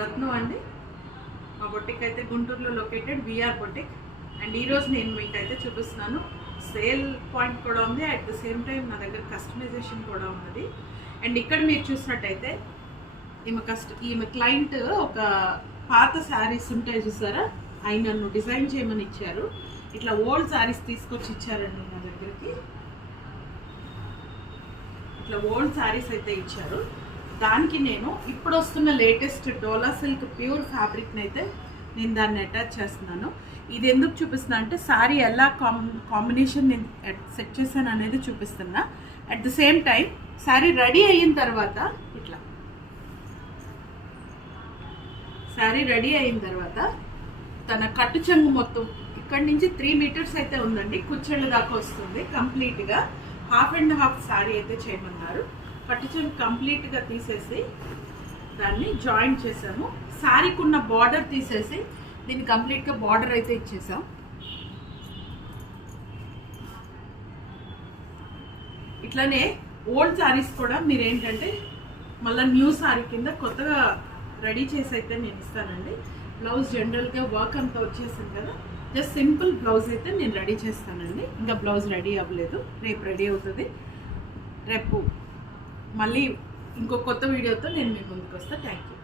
రత్ను అండి. మా బొటిక్ అయితే గుంటూరులో లొకేటెడ్ విఆర్ బొటిక్. అండ్ ఈరోజు నేను మీకైతే చూపిస్తున్నాను. సేల్ పాయింట్ కూడా ఉంది, అట్ ద సేమ్ టైం నా దగ్గర కస్టమైజేషన్ కూడా ఉన్నది. అండ్ ఇక్కడ మీరు చూసినట్టయితే ఈమె క్లయింట్ ఒక పాత శారీస్ ఉంటాయి చూసారా, ఆయన నన్ను డిజైన్ చేయమని ఇచ్చారు. ఇట్లా ఓల్డ్ శారీస్ తీసుకొచ్చి ఇచ్చారండి నా దగ్గరికి. ఇట్లా ఓల్డ్ శారీస్ అయితే ఇచ్చారు. దానికి నేను ఇప్పుడు వస్తున్న లేటెస్ట్ డోలా సిల్క్ ప్యూర్ ఫ్యాబ్రిక్ని అయితే నేను దాన్ని అటాచ్ చేస్తున్నాను. ఇది ఎందుకు చూపిస్తున్నా అంటే శారీ ఎలా కాంబినేషన్ నేను సెట్ చేశాను అనేది చూపిస్తున్నా. At the same time sari ready అయిన తర్వాత శారీ రెడీ అయిన తర్వాత తన కట్టు చెంగు మొత్తం ఇక్కడి నుంచి 3 మీటర్స్ అయితే ఉందండి, కుచ్చెళ్ళ దాకా వస్తుంది. కంప్లీట్గా 1/2 శారీ అయితే చేయమన్నారు. కట్టు చెంగు కంప్లీట్గా తీసేసి దాన్ని జాయింట్ చేసాము. శారీకి ఉన్న బార్డర్ తీసేసి దీన్ని కంప్లీట్గా బార్డర్ అయితే ఇచ్చేసాం. ఇట్లానే ఓల్డ్ శారీస్ కూడా మీరు ఏంటంటే మళ్ళీ న్యూ శారీ కింద కొత్తగా రెడీ చేసి అయితే నేను ఇస్తానండి. బ్లౌజ్ జనరల్గా వర్క్ అంతా వచ్చేసింది కదా, జస్ట్ సింపుల్ బ్లౌజ్ అయితే నేను రెడీ చేస్తానండి. ఇంకా బ్లౌజ్ రెడీ అవ్వలేదు, రేపు రెడీ అవుతుంది. రేపు మళ్ళీ ఇంకో కొత్త వీడియోతో నేను మీ ముందుకు వస్తాను. Thank you.